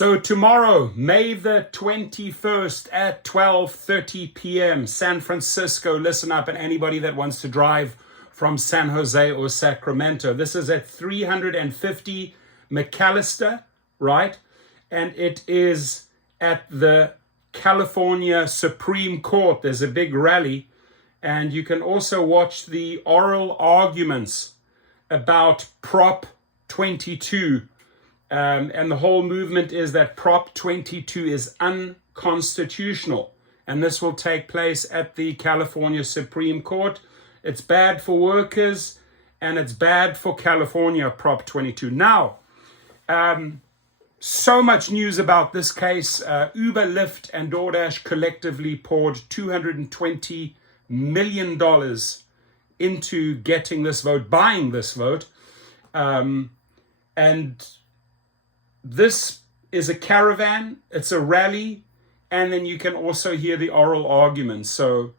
So tomorrow, May the 21st at 12:30 p.m., San Francisco, listen up, and anybody that wants to drive from San Jose or Sacramento. This is at 350 McAllister, right? And it is at the California Supreme Court. There's a big rally, and you can also watch the oral arguments about Prop 22. And the whole movement is that Prop 22 is unconstitutional. And this will take place at the California Supreme Court. It's bad for workers and it's bad for California, Prop 22. Now, so much news about this case. Uber, Lyft, and DoorDash collectively poured $220 million into getting this vote, buying this vote. And this is a caravan, it's a rally, and then you can also hear the oral arguments. So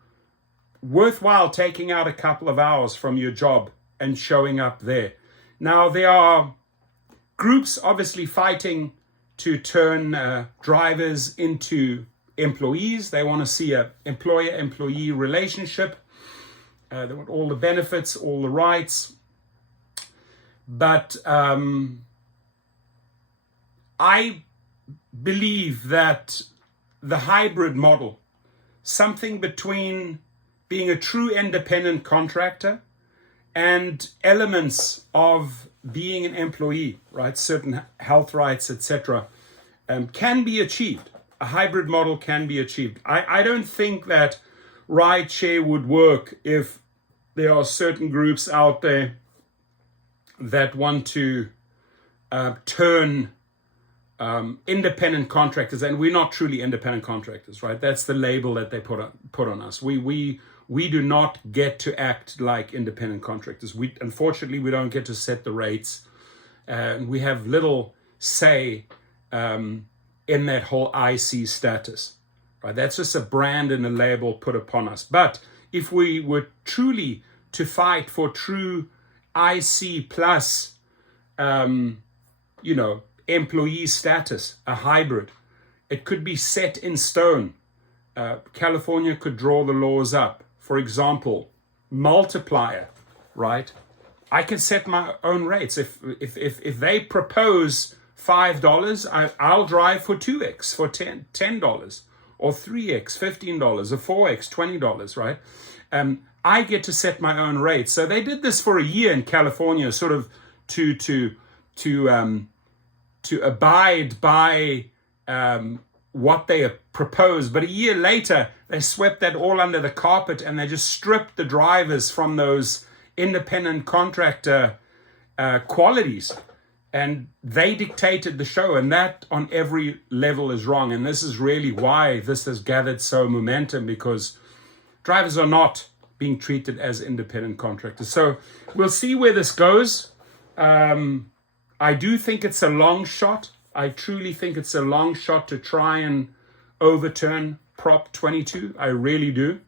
worthwhile taking out a couple of hours from your job and showing up there. Now, there are groups obviously fighting to turn drivers into employees. They want to see an employer-employee relationship. They want all the benefits, all the rights. But I believe that the hybrid model, something between being a true independent contractor and elements of being an employee, right, certain health rights, etc., can be achieved. A hybrid model can be achieved. I don't think that rideshare would work if there are certain groups out there that want to turn independent contractors, and we're not truly independent contractors, right? That's the label that they put on us. We do not get to act like independent contractors. Unfortunately, we don't get to set the rates. We have little say in that whole IC status, right? That's just a brand and a label put upon us. But if we were truly to fight for true IC plus, employee status, a hybrid, it could be set in stone. California could draw the laws up. For example, multiplier, right? I can set my own rates. If they propose $5, I'll drive for 2x, for $10, or 3x, $15, or 4x, $20, right? I get to set my own rates. So they did this for a year in California, sort of to abide by what they proposed. But a year later, they swept that all under the carpet and they just stripped the drivers from those independent contractor qualities. And they dictated the show, and that on every level is wrong. And this is really why this has gathered so momentum, because drivers are not being treated as independent contractors. So we'll see where this goes. I do think it's a long shot. I truly think it's a long shot to try and overturn Prop 22. I really do.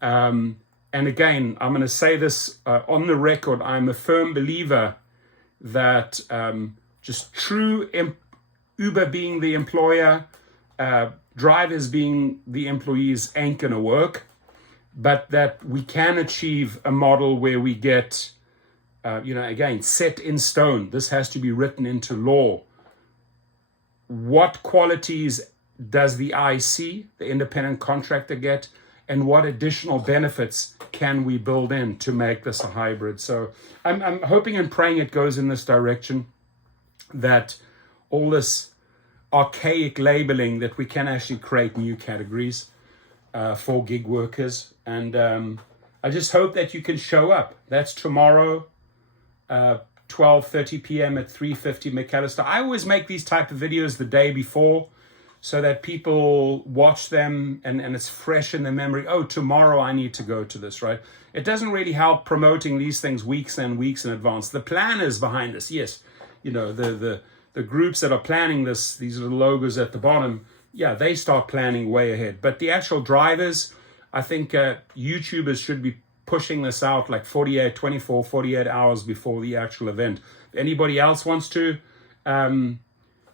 And again, I'm going to say this on the record. I'm a firm believer that just true Uber being the employer, drivers being the employees ain't going to work. But that we can achieve a model where we get again, set in stone. This has to be written into law. What qualities does the IC, the independent contractor, get? And what additional benefits can we build in to make this a hybrid? So I'm hoping and praying it goes in this direction, that all this archaic labeling, that we can actually create new categories for gig workers. And I just hope that you can show up. That's tomorrow. 12:30 p.m. at 350 McAllister. I always make these type of videos the day before so that people watch them and it's fresh in their memory. Oh, tomorrow I need to go to this, right? It doesn't really help promoting these things weeks and weeks in advance. The planners behind this, yes, the groups that are planning this, these little logos at the bottom, yeah, they start planning way ahead. But the actual drivers, I think YouTubers should be pushing this out like 48 hours before the actual event. If anybody else wants to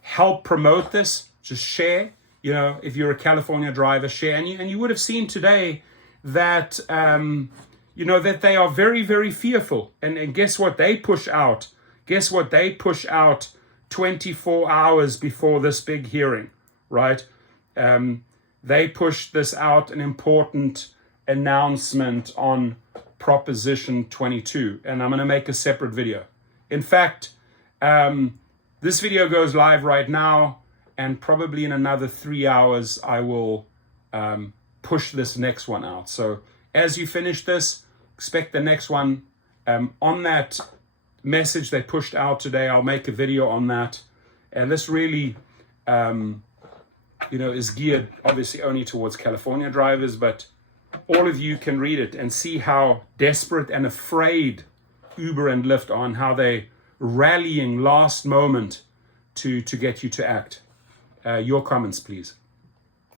help promote this, just share. You know, if you're a California driver, share. And you would have seen today that, you know, that they are very, very fearful. And guess what they push out? Guess what they push out 24 hours before this big hearing, right? They pushed this out, an important announcement on Proposition 22. And I'm going to make a separate video. In fact, this video goes live right now. And probably in another 3 hours, I will push this next one out. So as you finish this, expect the next one. On that message they pushed out today, I'll make a video on that. And this really, you know, is geared obviously only towards California drivers, but all of you can read it and see how desperate and afraid Uber and Lyft are and how they're rallying last moment to get you to act. Your comments, please.